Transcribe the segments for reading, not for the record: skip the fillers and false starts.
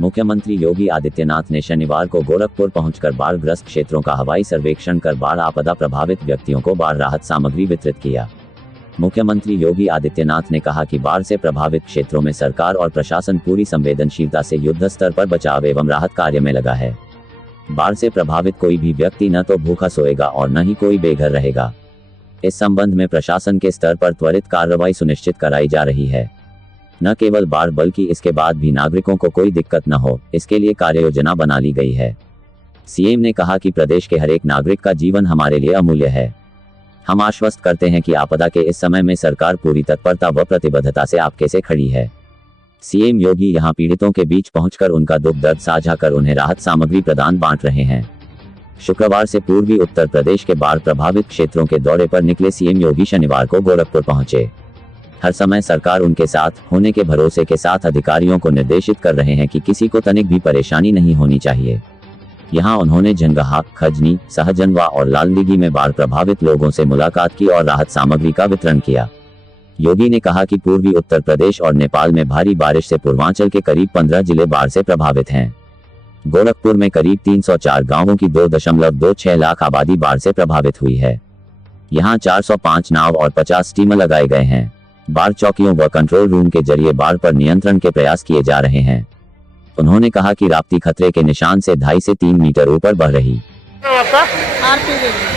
मुख्यमंत्री योगी आदित्यनाथ ने शनिवार को गोरखपुर पहुंचकर बाढ़ग्रस्त क्षेत्रों का हवाई सर्वेक्षण कर बाढ़ आपदा प्रभावित व्यक्तियों को बाढ़ राहत सामग्री वितरित किया। मुख्यमंत्री योगी आदित्यनाथ ने कहा कि बाढ़ से प्रभावित क्षेत्रों में सरकार और प्रशासन पूरी संवेदनशीलता से युद्ध स्तर पर बचाव एवं राहत कार्य में लगा है। बाढ़ से प्रभावित कोई भी व्यक्ति न तो भूखा सोएगा और न ही कोई बेघर रहेगा। इस संबंध में प्रशासन के स्तर पर त्वरित कार्रवाई सुनिश्चित कराई जा रही है। न केवल बाढ़ बल्कि इसके बाद भी नागरिकों को कोई दिक्कत न हो, इसके लिए कार्ययोजना बना ली गई है। सीएम ने कहा कि प्रदेश के हर एक नागरिक का जीवन हमारे लिए अमूल्य है। हम आश्वस्त करते हैं कि आपदा के इस समय में सरकार पूरी तत्परता व प्रतिबद्धता से आपके से खड़ी है। सीएम योगी यहां पीड़ितों के बीच पहुंचकर उनका दुख दर्द साझा कर उन्हें राहत सामग्री प्रदान बांट रहे हैं। शुक्रवार से पूर्वी उत्तर प्रदेश के बाढ़ प्रभावित क्षेत्रों के दौरे पर निकले सीएम योगी शनिवार को गोरखपुर पहुंचे। हर समय सरकार उनके साथ होने के भरोसे के साथ अधिकारियों को निर्देशित कर रहे हैं कि किसी को तनिक भी परेशानी नहीं होनी चाहिए। यहां उन्होंने झंगहा, खजनी, सहजनवा और लालदीघी में बाढ़ प्रभावित लोगों से मुलाकात की और राहत सामग्री का वितरण किया। योगी ने कहा कि पूर्वी उत्तर प्रदेश और नेपाल में भारी बारिश से पूर्वांचल के करीब 15 जिले बाढ़ से प्रभावित हैं। गोरखपुर में करीब 304 गांवों की 2.26 लाख आबादी बाढ़ से प्रभावित हुई है। यहां 405 नाव और 50 स्टीमर लगाए गए हैं। बाढ़ चौकियों व कंट्रोल रूम के जरिए बाढ़ पर नियंत्रण के प्रयास किए जा रहे हैं। उन्होंने कहा कि राप्ती खतरे के निशान से 2.5 से 3 मीटर ऊपर बढ़ रही।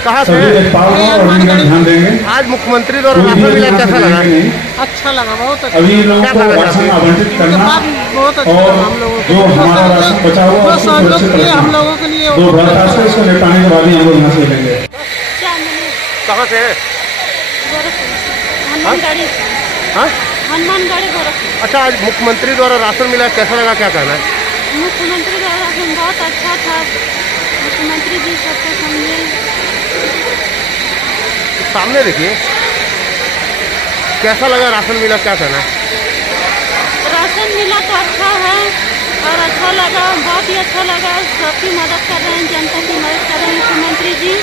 कहाँ से? आज मुख्यमंत्री द्वारा राशन मिला, कैसा लगा? अच्छा लगा, बहुत अच्छा। अभी लोगों को राशन आवंटित करना बहुत अच्छा और हम लोगों को जो हमारा राशन बचा हुआ है सहयोग किए हम लोगों के लिए। दो बर्दाश्त है, इसको निपटाने के बाद ही हम लोग यहाँ से लेंगे। कहाँ से? हनुमानगढ़ी गोरखपुर। अच्छा, आज मुख्यमंत्री द्वारा राशन मिला, कैसा लगा, क्या कहना है? मुख्यमंत्री द्वारा राशन बहुत अच्छा था। मुख्यमंत्री जी सबको समझे। सामने देखिए, कैसा लगा राशन मिला, क्या कहना है? राशन मिला तो अच्छा है और अच्छा लगा, बहुत ही अच्छा लगा। सबकी मदद कर रहे हैं, जनता की मदद कर रहे हैं मुख्यमंत्री जी।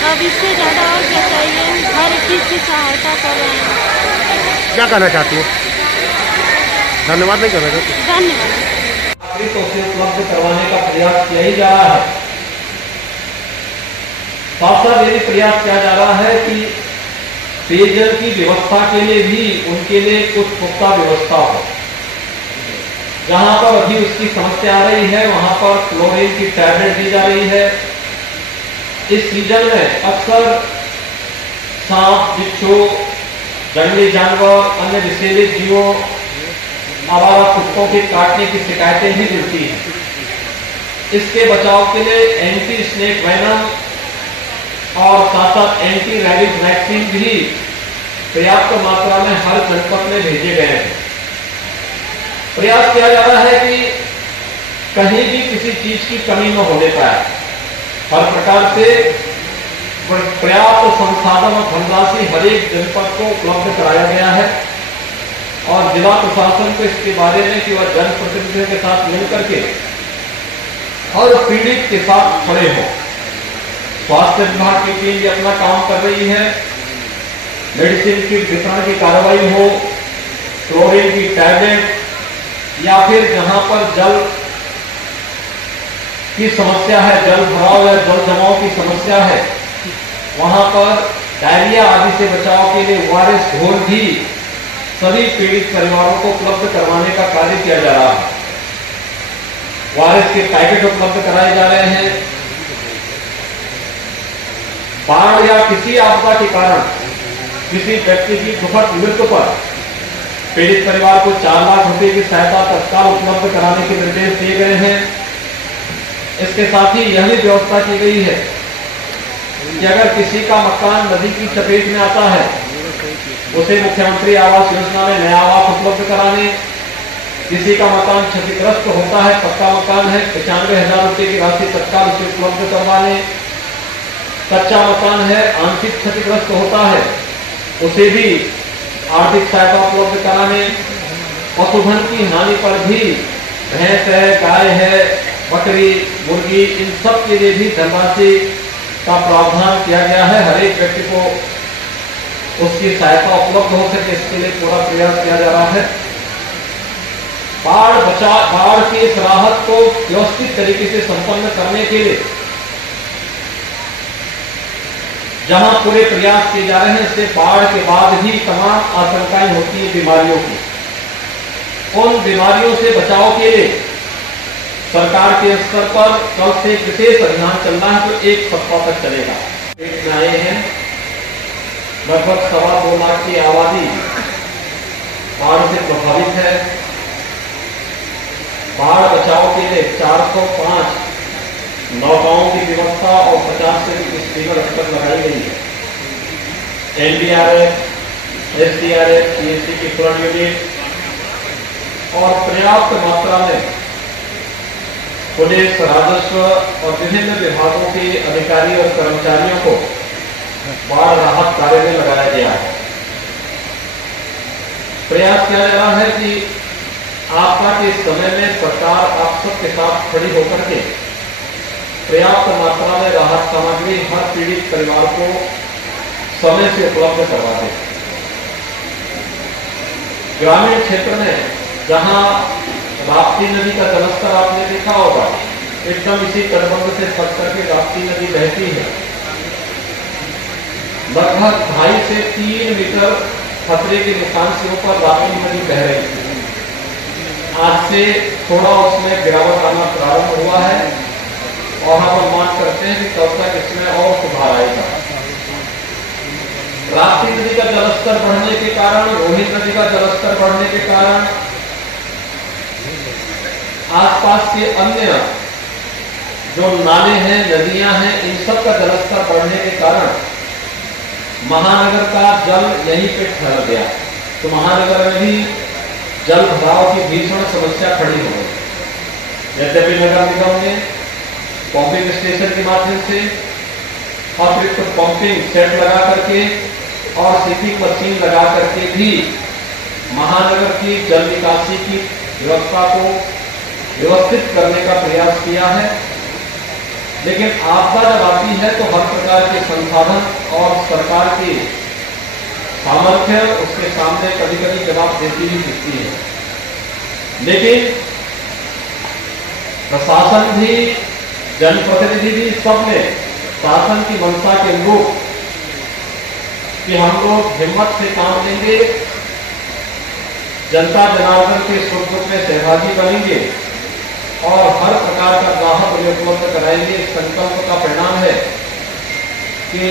अब इससे ज़्यादा और क्या चाहिए, हर एक चीज़ की सहायता कर रहे हैं। क्या कहना चाहती हूँ? धन्यवाद नहीं करना चाहती? धन्यवाद। नागरिकों से उपलब्ध करवाने का प्रयास किया ही जा रहा है। साथ साथ ये भी प्रयास किया जा रहा है कि पेयजल की व्यवस्था के लिए भी उनके लिए कुछ पुख्ता व्यवस्था हो। जहां पर अभी उसकी समस्या आ रही है वहां पर क्लोरीन की टैबलेट दी जा रही है। इस सीजन में अक्सर सांप, बिच्छू, जंगली जानवर, अन्य विषैले जीवों, आवारा कुत्तों के काटने की शिकायतें भी मिलती हैं। इसके बचाव के लिए एंटी स्नेक वेनम और साथ साथ एंटी रैबिस वैक्सीन भी पर्याप्त मात्रा में हर जनपद में भेजे गए हैं। प्रयास किया जा रहा है कि कहीं भी किसी चीज की कमी न होने पाए। हर प्रकार से पर्याप्त संसाधन और धनराशि हर एक जनपद को उपलब्ध कराया गया है और जिला प्रशासन को इसके बारे में कि वह जनप्रतिनिधियों के साथ मिलकर के हर पीड़ित के साथ खड़े हों। स्वास्थ्य विभाग की टीम भी अपना काम कर रही है। मेडिसिन की वितरण की कार्रवाई हो, क्लोरीन की टैबलेट या फिर जहां पर जल की समस्या है, जल भराव या जल जमाव की समस्या है, वहां पर डायरिया आदि से बचाव के लिए ओआरएस घोल भी सभी पीड़ित परिवारों को उपलब्ध करवाने का कार्य किया जा रहा है। ओआरएस के पैकेट उपलब्ध कराए जा रहे हैं। बाढ़ या किसी आपदा के कारण किसी व्यक्ति की दुखद मृत्यु पर पीड़ित परिवार को 4 लाख रुपए की सहायता तत्काल उपलब्ध कराने के निर्देश दिए गए हैं। इसके साथ ही यह भी व्यवस्था की गई है कि अगर किसी का मकान नदी की चपेट में आता है उसे मुख्यमंत्री आवास योजना में नया आवास उपलब्ध कराने, किसी का मकान क्षतिग्रस्त होता है, पक्का मकान है, 95,000 रुपए की राशि तत्काल उसे उपलब्ध करवाने, कच्चा मकान है, आंशिक क्षतिग्रस्त होता है, उसे भी आर्थिक सहायता उपलब्ध कराने, पशुधन की हानि पर भी भैंस है, गाय है, बकरी, मुर्गी, इन सब के लिए भी धनराशि का प्रावधान किया गया है। हर एक व्यक्ति को उसकी सहायता उपलब्ध हो सके, इसके लिए पूरा प्रयास किया जा रहा है। बाढ़ की इस राहत को व्यवस्थित तरीके से संपन्न करने के लिए जहां पूरे प्रयास किए जा रहे हैं, इससे बाढ़ के बाद भी तमाम आशंकाएं होती है बीमारियों की। उन बीमारियों से बचाव के लिए सरकार के स्तर पर कल से एक विशेष अभियान चल रहा है जो 1 सप्ताह तक चलेगा। पेट में आए हैं, लगभग 2.25 लाख की आबादी बाढ़ से प्रभावित है। बाढ़ बचाव के लिए 405 नौकाओं की व्यवस्था और 50 से अधिक स्टीमर अब तक लगाई गई है। एनडीआरएफ, एसडीआरएफ, पीएससी की फ्रंट यूनिट और पर्याप्त मात्रा में पुलिस, राजस्व और विभिन्न विभागों के अधिकारी और कर्मचारियों को बाढ़ राहत कार्य में लगाया गया है। प्रयास किया जा रहा है कि आपदा के समय में सरकार आप सबके साथ खड़ी होकर के पर्याप्त मात्रा में राहत सामग्री हर पीड़ित परिवार को समय से उपलब्ध करवा दे। ग्रामीण क्षेत्र में जहां राप्ती नदी का जलस्तर आपने देखा होगा, एकदम इसी तटबंध से सट करके राप्ती नदी बहती है। लगभग 2.5 से 3 मीटर खतरे के निशान से ऊपर राप्ती नदी बह रही थी। आज से थोड़ा उसमें गिरावट आना प्रारंभ हुआ है और हम अनुमान करते हैं कि कब तक इसमें और सुधार आएगा। राप्ती नदी का जलस्तर बढ़ने के कारण, रोहित नदी का जलस्तर बढ़ने के कारण, आसपास के अन्य जो नाले हैं, नदियां हैं, इन सब का जलस्तर बढ़ने के कारण महानगर का जल यहीं पे ठहर गया। तो महानगर में भी जल भराव की भीषण समस्या खड़ी हो गई। यद्यपि नगर निगम ने पंपिंग स्टेशन के माध्यम से अतिरिक्त पंपिंग सेट लगा करके और सीपिंग मशीन लगा करके भी महानगर की जल निकासी की व्यवस्था को व्यवस्थित करने का प्रयास किया है। लेकिन आपदा जब आती है तो हर प्रकार के संसाधन और सरकार की सामर्थ्य उसके सामने कभी कभी जवाब देती ही दिखती है। लेकिन प्रशासन भी, जनप्रतिनिधि भी, सबने शासन की मंशा के अनुरूप कि हम लोग हिम्मत से काम लेंगे, जनता जनार्दन के सुख दुख में सहभागी बनेंगे और हर प्रकार का राहत उन्हें उपलब्ध कराएंगे। इस संकल्प का परिणाम है कि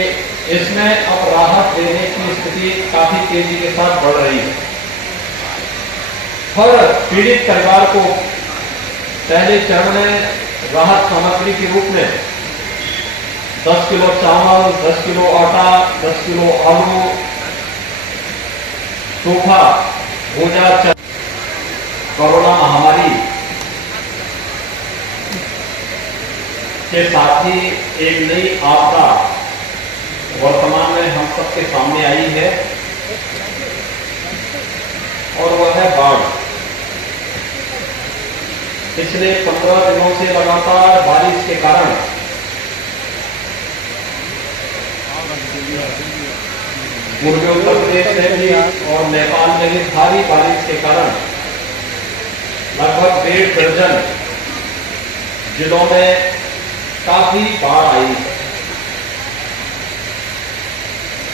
इसमें अब राहत देने की स्थिति काफी तेजी के साथ बढ़ रही है। हर पीड़ित परिवार को पहले चरण में राहत सामग्री के रूप में 10 किलो चावल, 10 किलो आटा, 10 किलो आलू, सूखा भूजा, कोरोना महामारी के साथ ही एक नई आपदा वर्तमान में हम सबके सामने आई है और वह है बाढ़। पिछले 15 दिनों से लगातार बारिश के कारण पूर्वी उत्तर प्रदेश में भी और नेपाल में भी भारी बारिश के कारण लगभग 1.5 दर्जन जिलों में काफी बाढ़ आई है।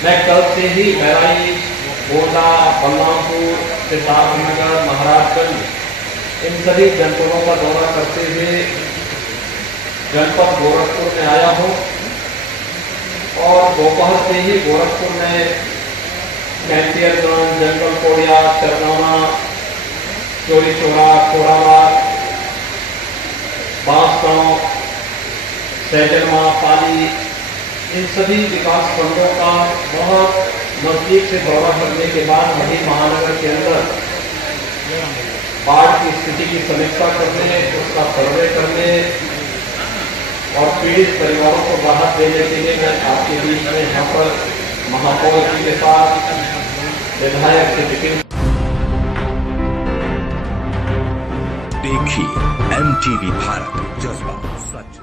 मैं कल से ही बहराइच, गोंडा, बलरामपुर, सिद्धार्थनगर, महाराजगंज इन सभी जनपदों का दौरा करते हुए जनपद गोरखपुर में आया हूं और दोपहर से ही गोरखपुर में कैंपियरगंज, जंगल कोड़िया, चरनामा, चोरी चोरा, कोराबाग, बांसगांव, सैजनमा, पाली इन सभी विकास खंडों का बहुत नजदीक से दौरा करने के बाद वही महानगर के अंदर बाढ़ की स्थिति की समीक्षा करने, उसका सर्वे करने और पीड़ित परिवारों को राहत देने के लिए मैं आपके बीच में यहाँ पर महापौर जी के साथ विधायक से मीटिंग। देखिए MTV भारत, जज्बा सच।